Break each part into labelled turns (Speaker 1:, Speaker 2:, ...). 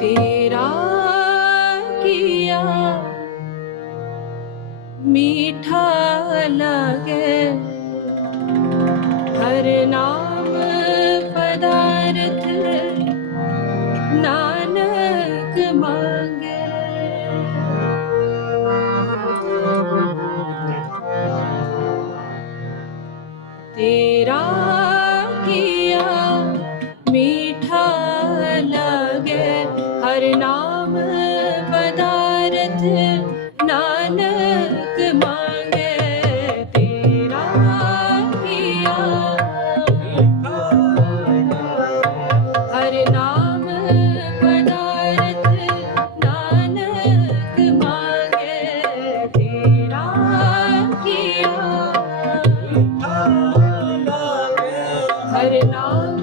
Speaker 1: तेरा किया। मीठा लगे। हर हरिणा Hare Nam.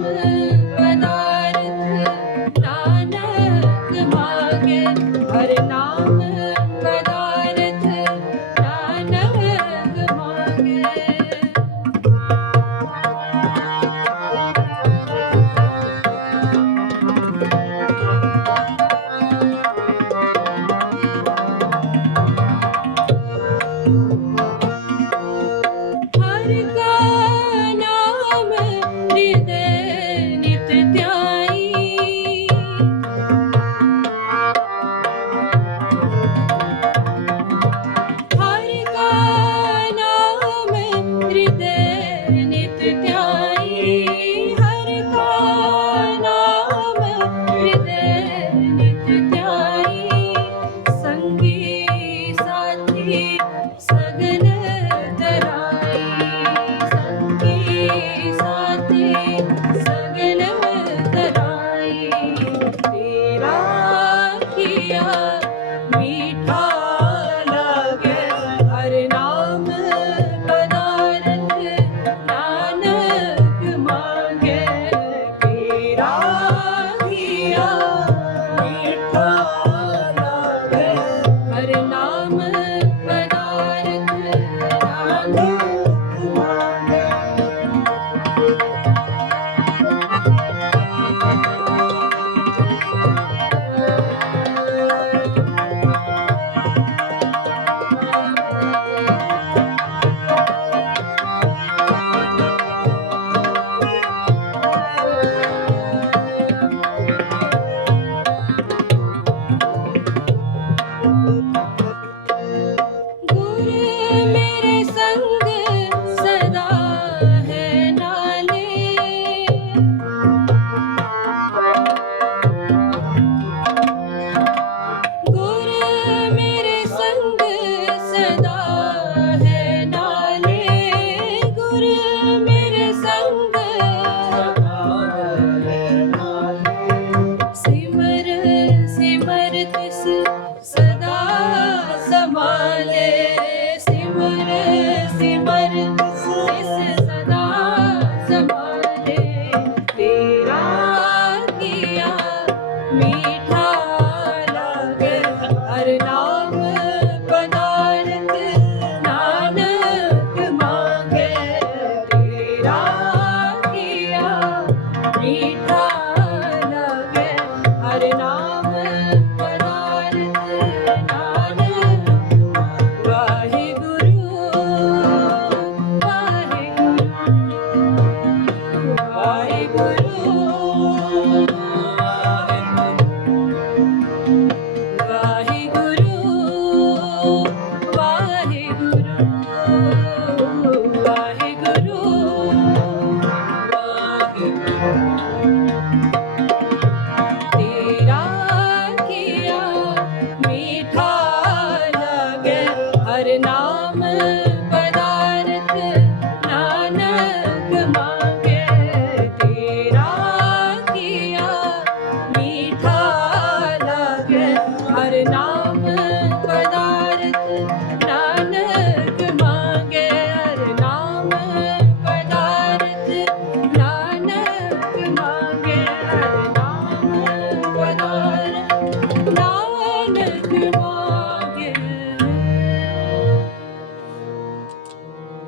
Speaker 1: here. it.